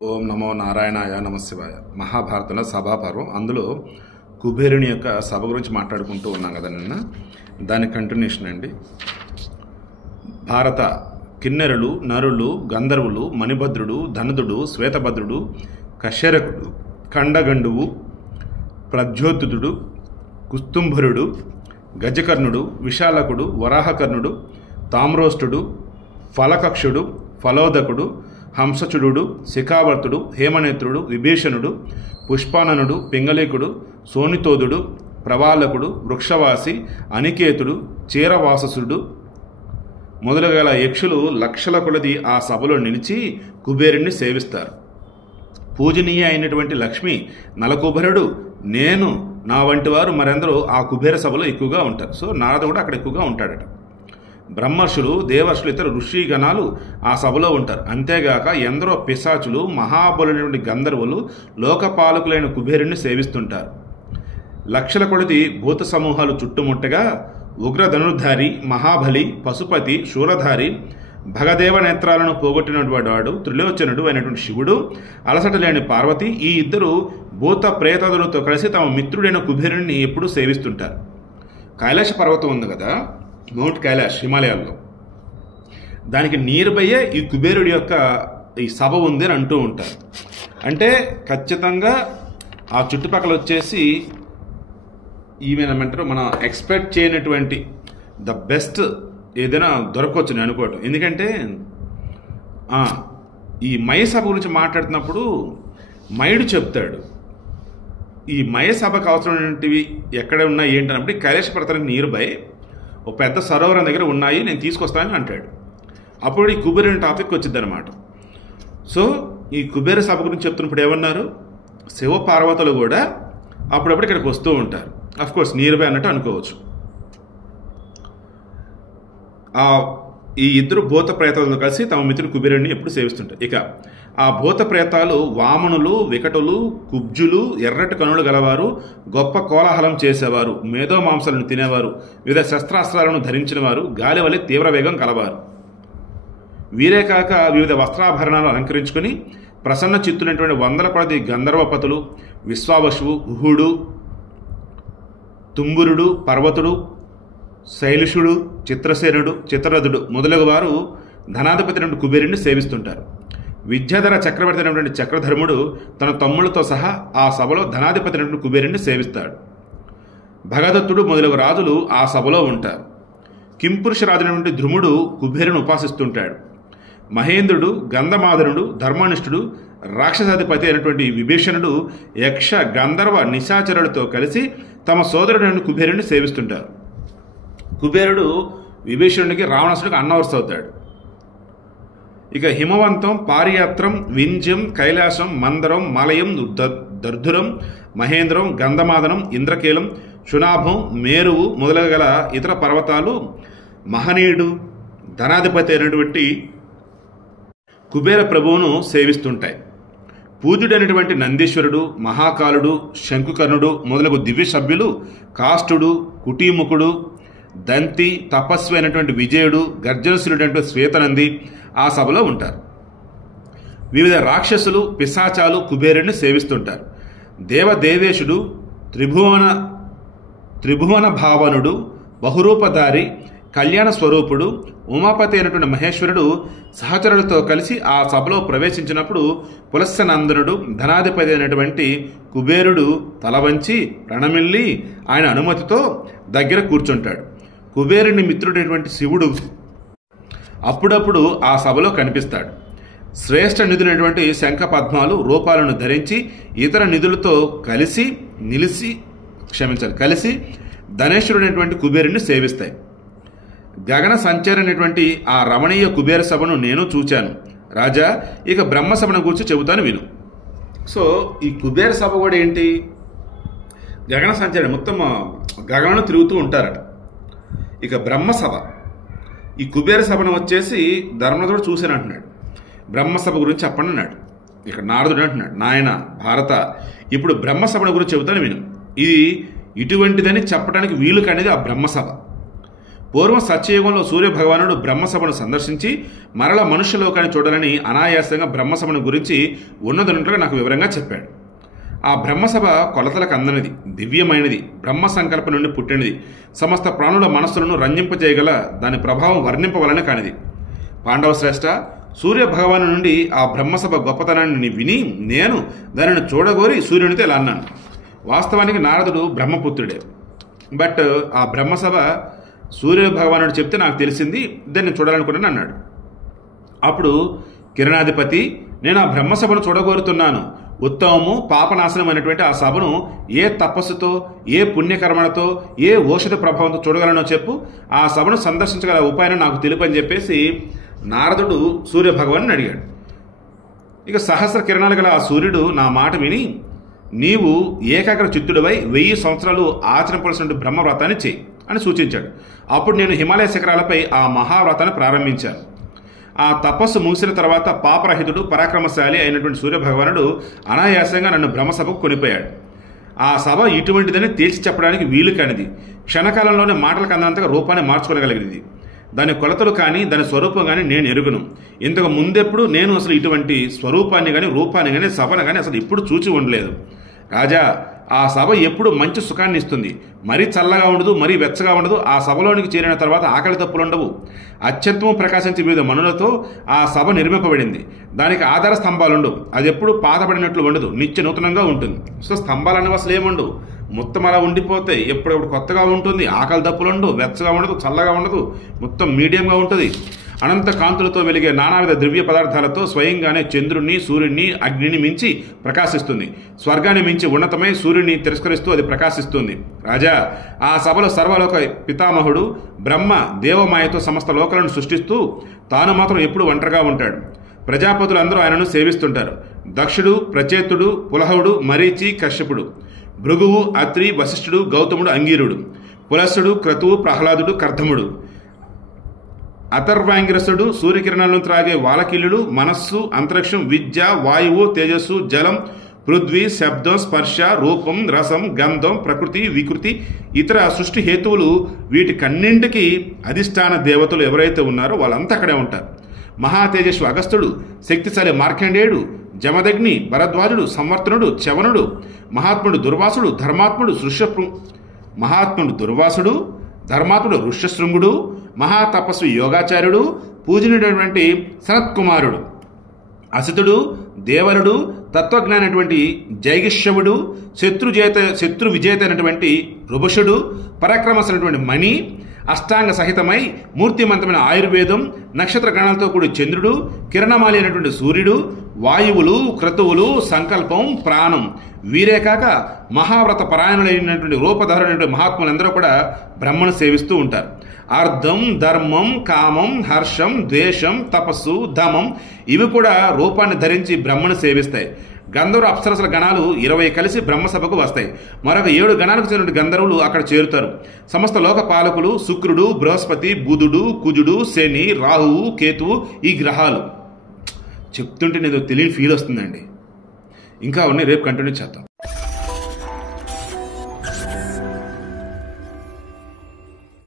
ఓం నమో నారాయణాయ నమశివాయ. మహాభారతంలో సభాపర్వం, అందులో కుబేరుని యొక్క సభ గురించి మాట్లాడుకుంటూ ఉన్నాం కదా నిన్న. దాని కంటిన్యూషన్ అండి. భారత కిన్నెరులు, నరులు, గంధర్వులు, మణిభద్రుడు, ధనుదుడు, శ్వేతభద్రుడు, కశరకుడు, ఖండగండువు, ప్రద్యోతుడు, కుస్తుంభరుడు, గజకర్ణుడు, విశాలకుడు, వరాహకర్ణుడు, తామ్రోష్టుడు, ఫలకక్షుడు, ఫలోదకుడు, హంసచుడు, శిఖావర్తుడు, హేమనేత్రుడు, విభీషణుడు, పుష్పాననుడు, పింగళీకుడు, సోనితోదుడు, ప్రవాలకుడు, వృక్షవాసి, అనికేతుడు, చీరవాససుడు మొదలుగల యక్షులు లక్షల కొలది ఆ సభలో నిలిచి కుబేరుణ్ణి సేవిస్తారు. పూజనీయ అయినటువంటి లక్ష్మి, నలకుబేరుడు, నేను, నా వంటి వారు మరెందరూ ఆ కుబేర సభలో ఎక్కువగా ఉంటారు. సో నారద కూడా అక్కడ ఎక్కువగా ఉంటాడట. బ్రహ్మర్షులు, దేవర్షులు, ఇతర ఋషిగణాలు ఆ సభలో ఉంటారు. అంతేగాక ఎందరో పిశాచులు, మహాబలులైనటువంటి గంధర్వులు, లోకపాలకులైన కుబేరుణ్ణి సేవిస్తుంటారు. లక్షల కొలది భూత సమూహాలు చుట్టుముట్టగా ఉగ్రధనుర్ధారి, మహాబలి, పశుపతి, శూలధారి, భగదేవ నేత్రాలను పోగొట్టినటువంటి వాడు, త్రిలోచనుడు అయినటువంటి శివుడు, అలసట లేని పార్వతి, ఈ ఇద్దరు భూత ప్రేతాదులతో కలిసి తమ మిత్రుడైన కుబేరుణ్ణి ఎప్పుడూ సేవిస్తుంటారు. కైలాస పర్వతం ఉంది కదా, మౌంట్ కైలాష్, హిమాలయాల్లో, దానికి నియర్ బయ్యే ఈ కుబేరుడి యొక్క ఈ సభ ఉంది అని అంటూ ఉంటారు. అంటే ఖచ్చితంగా ఆ చుట్టుపక్కల వచ్చేసి ఈమెనమంటారు, మనం ఎక్స్పెక్ట్ చేయనటువంటి ద బెస్ట్ ఏదైనా దొరకవచ్చు నేను అనుకోవటం. ఎందుకంటే ఈ మయ సభ గురించి మాట్లాడుతున్నప్పుడు మయుడు చెప్తాడు, ఈ మయ సభకు అవసరమైనవి ఎక్కడ ఉన్నాయి ఏంటన్నప్పుడు కైలాస పర్వతానికి నియర్ బై ఒక పెద్ద సరోవరం దగ్గర ఉన్నాయి, నేను తీసుకొస్తానని అంటాడు. అప్పుడు ఈ కుబేరుని టాపిక్ వచ్చింది అనమాట. సో ఈ కుబేర సభ గురించి చెప్తున్నప్పుడు ఏమన్నారు, శివ పార్వతులు కూడా అప్పుడప్పుడు ఇక్కడికి వస్తూ ఉంటారు. అఫ్ కోర్స్ నియర్ బై అన్నట్టు అనుకోవచ్చు. ఈ ఇద్దరు భూత ప్రేతాలతో కలిసి తమ మిత్రుడు కుబేరుడిని ఎప్పుడు సేవిస్తుంటారు. ఇక ఆ భూత ప్రేతాలు వామనులు, వికటులు, కుబ్జులు, ఎర్రటి కనులు గలవారు, గొప్ప కోలాహలం చేసేవారు, మేధో మాంసాలను తినేవారు, వివిధ శస్త్రాస్త్రాలను ధరించిన వారు, గాలి వలె తీవ్ర వేగం కలవారు. వీరే కాక వివిధ వస్త్రాభరణాలు అలంకరించుకుని ప్రసన్న చిత్తులైనటువంటి వందల కొలది గంధర్వపతులు, విశ్వావశువు, ఉహుడు, తుంబురుడు, పర్వతుడు, శైలుషుడు, చిత్రసేనుడు, చిత్రరథుడు మొదలగు వారు ధనాధిపతి నుండి కుబేరుణ్ణి సేవిస్తుంటారు. విద్యాధర చక్రవర్తి అయినటువంటి చక్రధర్ముడు తన తమ్ముళ్లతో సహా ఆ సభలో ధనాధిపతి నుండి కుబేరుణ్ణి సేవిస్తాడు. భగదత్తుడు మొదలగు రాజులు ఆ సభలో ఉంటారు. కింపురుష రాజునటువంటి ధ్రుముడు కుబేరుని ఉపాసిస్తుంటాడు. మహేంద్రుడు, గంధమాదనుడు, ధర్మనిష్ఠుడు, రాక్షసాధిపతి అయినటువంటి విభీషణుడు యక్ష, గంధర్వ, నిశాచరులతో కలిసి తమ సోదరుడైన కుబేరుని సేవిస్తుంటారు. కుబేరుడు విభీషణుడికి, రావణాసుడికి అన్నవరుస అవుతాడు. ఇక హిమవంతం, పారియాత్రం, వింధ్యం, కైలాసం, మందరం, మలయం, దర్ధురం, మహేంద్రం, గంధమాదనం, ఇంద్రకీలం, శునాభం, మేరువు మొదలగల ఇతర పర్వతాలు మహనీయుడు, ధనాధిపతి అయినటువంటి కుబేర ప్రభువును సేవిస్తుంటాయి. పూజ్యుడైనటువంటి నందీశ్వరుడు, మహాకాలుడు, శంకుకర్ణుడు మొదలగు దివ్య సభ్యులు, కాష్టుడు, కుటీముఖుడు, దంతి, తపస్వి అయినటువంటి విజయుడు, గర్జనశీలుడైనటువంటి శ్వేతనంది ఆ సభలో ఉంటారు. వివిధ రాక్షసులు, పిశాచాలు కుబేరుడిని సేవిస్తుంటారు. దేవదేవేశుడు, త్రిభువన భావనుడు, బహురూపధారి, కళ్యాణ స్వరూపుడు, ఉమాపతి అయినటువంటి మహేశ్వరుడు సహచరులతో కలిసి ఆ సభలో ప్రవేశించినప్పుడు పులస్సనందనుడు, ధనాధిపతి అయినటువంటి కుబేరుడు తల వంచి ప్రణమిల్లి ఆయన అనుమతితో దగ్గర కూర్చుంటాడు. కుబేరుని మిత్రుడైనటువంటి శివుడు అప్పుడప్పుడు ఆ సభలో కనిపిస్తాడు. శ్రేష్ఠ నిధులైనటువంటి శంఖ పద్మాలు రూపాలను ధరించి ఇతర నిధులతో కలిసి ధనేశ్వరుడైనటువంటి కుబేరుని సేవిస్తాయి. గగన సంచారైనటువంటి ఆ రమణీయ కుబేర సభను నేను చూచాను రాజా. ఇక బ్రహ్మ సభను గురించి చెబుతాను విను. సో ఈ కుబేర సభ కూడా ఏంటి, గగన సంచారం, మొత్తం గగనం తిరుగుతూ ఉంటారట. ఇక బ్రహ్మసభ, ఈ కుబేర సభను వచ్చేసి ధర్మరాజుడు చూశాను అంటున్నాడు. బ్రహ్మసభ గురించి చెప్పండి అన్నాడు. ఇక్కడ నారదుడు అంటున్నాడు, నాయన భారత, ఇప్పుడు బ్రహ్మసభను గురించి చెబుతాను విను. ఇది ఇటువంటిదని చెప్పడానికి వీలు కానిది ఆ బ్రహ్మసభ. పూర్వం సత్యయుగంలో సూర్యభగవానుడు బ్రహ్మసభను సందర్శించి మరల మనుష్యలోకాన్ని చూడాలని అనాయాసంగా బ్రహ్మసభను గురించి ఉన్నదన్నట్లుగా నాకు వివరంగా చెప్పాడు. ఆ బ్రహ్మసభ కొలతలకు అందనిది, దివ్యమైనది, బ్రహ్మ సంకల్పం నుండి పుట్టినది, సమస్త ప్రాణుల మనస్సులను రంజింపజేయగల దాని ప్రభావం వర్ణింపవలన కానిది. పాండవ శ్రేష్ఠ, సూర్యభగవాను నుండి ఆ బ్రహ్మసభ గొప్పతనాన్ని విని నేను దానిని చూడగోరి సూర్యునితో ఇలా అన్నాను. వాస్తవానికి నారదుడు బ్రహ్మపుత్రుడే, బట్ ఆ బ్రహ్మసభ సూర్యభగవానుడు చెప్తే నాకు తెలిసింది, దాన్ని చూడాలనుకున్నాను అన్నాడు. అప్పుడు కిరణాధిపతి, నేను ఆ బ్రహ్మసభను చూడగోరుతున్నాను. ఉత్తమము పాపనాశనమైనటువంటి ఆ సభను ఏ తపస్సుతో, ఏ పుణ్యకర్మలతో, ఏ ఔషధ ప్రభావంతో చూడగలనో చెప్పు. ఆ సభను సందర్శించగల ఉపాయం నాకు తెలుపని చెప్పేసి నారదుడు సూర్యభగవాన్ని అడిగాడు. ఇక సహస్ర కిరణాలు గల ఆ సూర్యుడు నా మాట విని, నీవు ఏకాగ్ర చిత్తుడివై 1000 సంవత్సరాలు ఆచరింపవలసిన బ్రహ్మవ్రతాన్ని చేయి అని సూచించాడు. అప్పుడు నేను హిమాలయ శిఖరాలపై ఆ మహావ్రతాన్ని ప్రారంభించాను. ఆ తపస్సు ముగిసిన తర్వాత పాపరహితుడు, పరాక్రమశాలి అయినటువంటి సూర్యభగవానుడు అనాయాసంగా నన్ను బ్రహ్మసభకు కొనిపోయాడు. ఆ సభ ఇటువంటిదని తేల్చి చెప్పడానికి వీలు కానిది. క్షణకాలంలోనే మాటలకు అందంతగా రూపాన్ని మార్చుకోగలిగినది. దాని కొలతలు కానీ దాని స్వరూపం కానీ నేను ఎరుగును. ఇంతకు ముందెప్పుడు నేను అసలు ఇటువంటి స్వరూపాన్ని కానీ రూపాన్ని కానీ సభను కానీ అసలు ఇప్పుడు చూచి ఉండలేదు. రాజా, ఆ సభ ఎప్పుడు మంచి సుఖాన్ని ఇస్తుంది. మరీ చల్లగా ఉండదు, మరీ వెచ్చగా ఉండదు. ఆ సభలోనికి చేరిన తర్వాత ఆకలి తప్పులు ఉండవు. అత్యంతము ప్రకాశించే వివిధ మనులతో ఆ సభ నిర్మింపబడింది. దానికి ఆధార స్తంభాలు ఉండవు. అది ఎప్పుడు పాతబడినట్లు ఉండదు, నిత్య నూతనంగా ఉంటుంది. సో స్తంభాలు అనేవి అసలు ఏముండవు, మొత్తం అలా ఉండిపోతాయి. ఎప్పుడెప్పుడు కొత్తగా ఉంటుంది. ఆకలి తప్పులు ఉండవు, వెచ్చగా ఉండదు, చల్లగా ఉండదు, మొత్తం మీడియంగా ఉంటుంది. అనంత కాంతులతో వెలిగే నానావిధ ద్రవ్య పదార్థాలతో స్వయంగానే చంద్రుణ్ణి, సూర్యుడిని, అగ్నిని మించి ప్రకాశిస్తుంది. స్వర్గాన్ని మించి ఉన్నతమై సూర్యుడిని తిరస్కరిస్తూ అది ప్రకాశిస్తుంది. రాజా, ఆ సభలో సర్వలోక పితామహుడు బ్రహ్మ దేవమాయతో సమస్త లోకాలను సృష్టిస్తూ తాను మాత్రం ఎప్పుడు ఒంటరిగా ఉంటాడు. ప్రజాపతులందరూ ఆయనను సేవిస్తుంటారు. దక్షుడు, ప్రచేతుడు, పులహుడు, మరీచి, కశ్యపుడు, భృగువు, అత్రి, వశిష్ఠుడు, గౌతముడు, అంగీరుడు, పులస్సుడు, క్రతువు, ప్రహ్లాదుడు, కర్ధముడు, అథర్వాంగిరసుడు, సూర్యకిరణాలను త్రాగే వాలకిల్లుడు, మనస్సు, అంతరిక్షం, విద్య, వాయువు, తేజస్సు, జలం, పృథ్వీ, శబ్దం, స్పర్శ, రూపం, రసం, గంధం, ప్రకృతి, వికృతి, ఇతర సృష్టి హేతువులు, వీటికన్నింటికి అధిష్టాన దేవతలు ఎవరైతే ఉన్నారో వాళ్ళంతా అక్కడే ఉంటారు. మహాతేజస్సు అగస్త్యుడు, శక్తిశాలి మార్కండేయుడు, జమదగ్ని, భరద్వాజుడు, సంవర్తనుడు, చవనుడు, మహాత్ముడు దుర్వాసుడు, ధర్మాత్ముడు ఋష్యశృంగుడు, మహాతపస్వి యోగాచార్యుడు, పూజనీయుడైనటువంటి సనత్కుమారుడు అసితుడు, దేవరుడు, తత్వజ్ఞానటువంటి జైగిష్యవుడు, శత్రు విజేత అయినటువంటి రుభుషుడు, పరాక్రమశైనటువంటి మణి, అష్టాంగ సహితమై మూర్తిమంతమైన ఆయుర్వేదం, నక్షత్ర గణాలతో కూడి చంద్రుడు, కిరణమాలి అయినటువంటి సూర్యుడు, వాయువులు, క్రతువులు, సంకల్పం, ప్రాణం, వీరే కాక మహావ్రత పరాయణులైనటువంటి రూపధారులైనటువంటి మహాత్ములందరూ కూడా బ్రహ్మను సేవిస్తూ ఉంటారు. అర్థం, ధర్మం, కామం, హర్షం, ద్వేషం, తపస్సు, ధమం ఇవి కూడా రూపాన్ని ధరించి బ్రహ్మను సేవిస్తాయి. గంధర్వ అప్సరసల గణాలు 20 కలిసి బ్రహ్మసభకు వస్తాయి. మరొక 7 గణాలకు చెందిన గంధర్వులు అక్కడ చేరుతారు. సమస్త లోక పాలకులు శుక్రుడు, బృహస్పతి, బుధుడు, కుజుడు, శని, రాహువు, కేతువు ఈ గ్రహాలు. చెప్తుంటే నేను తెలియని ఫీల్ వస్తుందండి. ఇంకా ఉన్నాయి, రేపు కంటిన్యూ చేద్దాం.